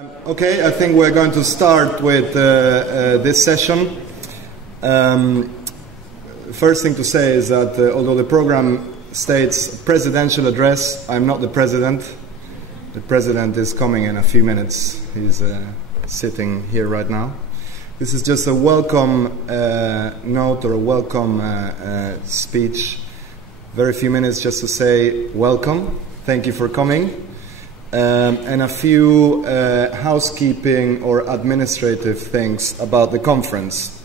Okay, I think we're going to start with this session. First thing to say is that although the program states presidential address, I'm not the president. The president is coming in a few minutes. He's sitting here right now. This is just a welcome note or a welcome speech. Very few minutes just to say welcome. Thank you for coming. And a few housekeeping or administrative things about the conference.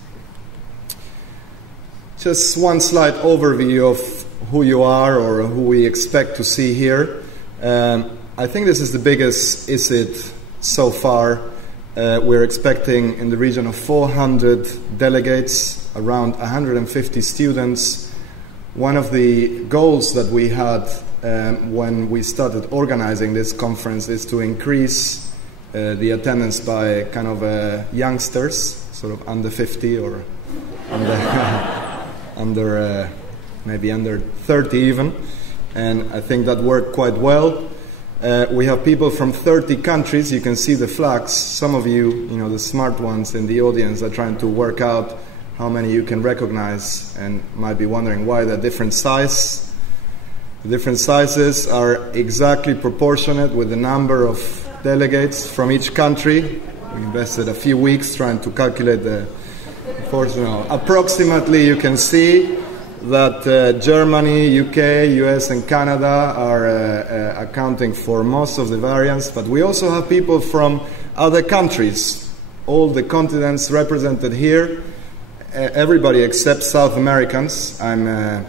Just one slide overview of who you are or who we expect to see here. I think this is the biggest ISSID so far. We're expecting in the region of 400 delegates, around 150 students. One of the goals that we had when we started organizing this conference is to increase the attendance by kind of youngsters, sort of under 50 or maybe under 30 even, and I think that worked quite well. We have people from 30 countries. You can see the flags. Some of you, the smart ones in the audience are trying to work out how many you can recognize and might be wondering why they're different size. The different sizes are exactly proportionate with the number of delegates from each country. We invested a few weeks trying to calculate the proportional. Approximately, you can see that Germany, UK, US, and Canada are accounting for most of the variance, but we also have people from other countries. All the continents represented here, everybody except South Americans. I'm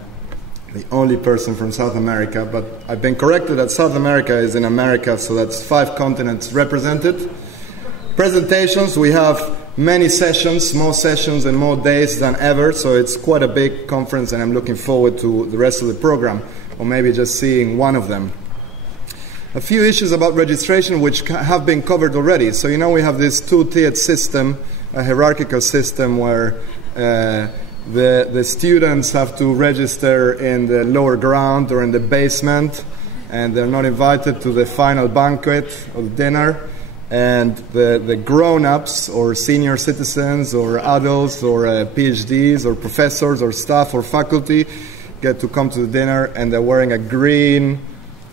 the only person from South America, but I've been corrected that South America is in America, so that's 5 continents represented. Presentations, we have many sessions, more sessions and more days than ever, so it's quite a big conference and I'm looking forward to the rest of the program, or maybe just seeing one of them. A few issues about registration which have been covered already. So we have this 2-tiered system, a hierarchical system where the students have to register in the lower ground or in the basement, and they're not invited to the final banquet or dinner. And the grown-ups or senior citizens or adults or PhDs or professors or staff or faculty get to come to the dinner, and they're wearing a green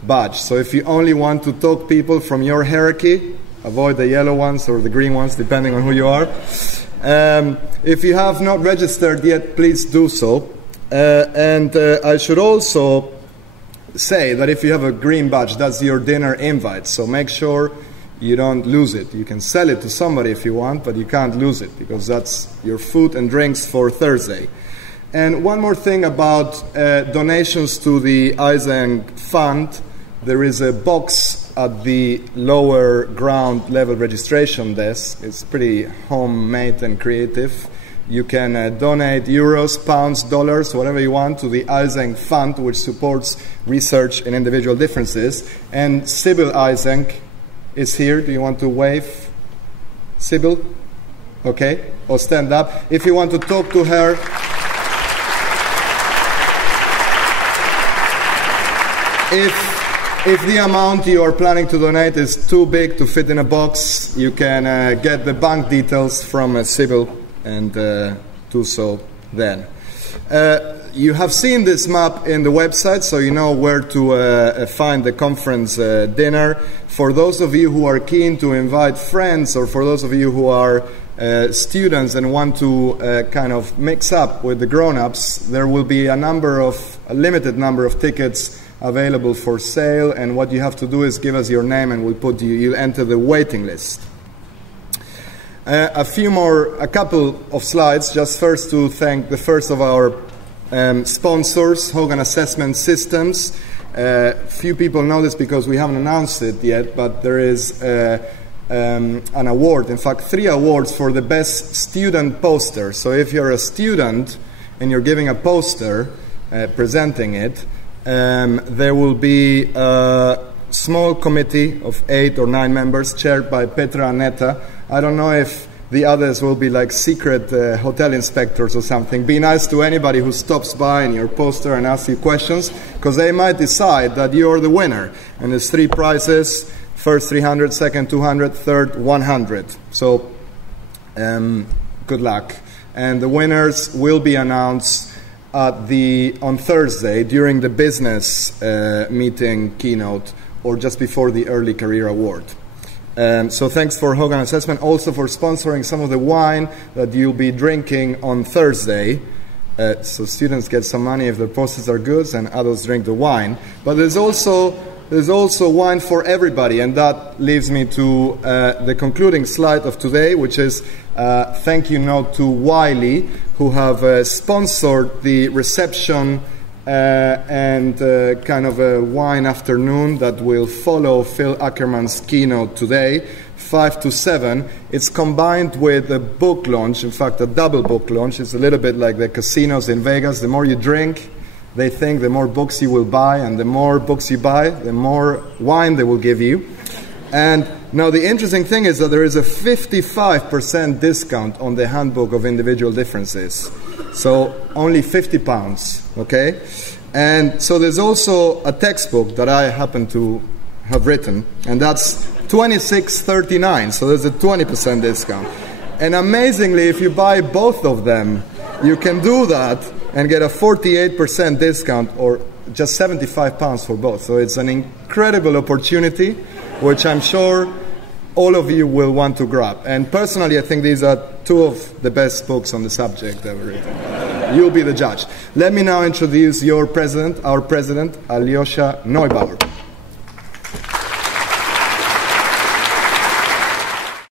badge. So if you only want to talk people from your hierarchy, avoid the yellow ones or the green ones, depending on who you are. If you have not registered yet, please do so. And I should also say that if you have a green badge, that's your dinner invite. So make sure you don't lose it. You can sell it to somebody if you want, but you can't lose it because that's your food and drinks for Thursday. And one more thing about donations to the ISSID fund. There is a box at the lower ground level registration desk. It's pretty homemade and creative. You can donate euros, pounds, dollars, whatever you want to the ISSID fund, which supports research in individual differences. And Sybil ISSID is here. Do you want to wave? Sybil? Okay. Or stand up. If you want to talk to her, if the amount you are planning to donate is too big to fit in a box, you can get the bank details from Sybil and do so then. You have seen this map in the website, so you know where to find the conference dinner. For those of you who are keen to invite friends, or for those of you who are students and want to kind of mix up with the grown-ups, there will be a limited number of tickets available for sale, and what you have to do is give us your name and you'll enter the waiting list. A couple of slides, just first to thank the first of our sponsors, Hogan Assessment Systems. Few people know this because we haven't announced it yet, but there is an award, in fact 3 awards for the best student poster. So if you're a student and you're giving a poster, presenting it, there will be a small committee of 8 or 9 members chaired by Petra Aneta. I don't know if the others will be like secret hotel inspectors or something. Be nice to anybody who stops by in your poster and asks you questions, because they might decide that you're the winner. And there's 3 prizes, First 300, second 200, third 100. So good luck. And the winners will be announced on Thursday during the business meeting keynote or just before the early career award. So thanks for Hogan Assessment, also for sponsoring some of the wine that you'll be drinking on Thursday. So students get some money if the processes are good and adults drink the wine. But there's also wine for everybody, and that leads me to the concluding slide of today, which is thank you note to Wiley, who have sponsored the reception and kind of a wine afternoon that will follow Phil Ackerman's keynote today, 5 to 7. It's combined with a book launch, in fact a double book launch. It's a little bit like the casinos in Vegas. The more you drink, they think the more books you will buy, and the more books you buy, the more wine they will give you. And now the interesting thing is that there is a 55% discount on the Handbook of Individual Differences. So only £50, okay? And so there's also a textbook that I happen to have written, and that's $26.39, so there's a 20% discount. And amazingly, if you buy both of them, you can do that and get a 48% discount, or just £75 for both. So it's an incredible opportunity, which I'm sure all of you will want to grab. And personally, I think these are two of the best books on the subject ever written. You'll be the judge. Let me now introduce our president, Alyosha Neubauer.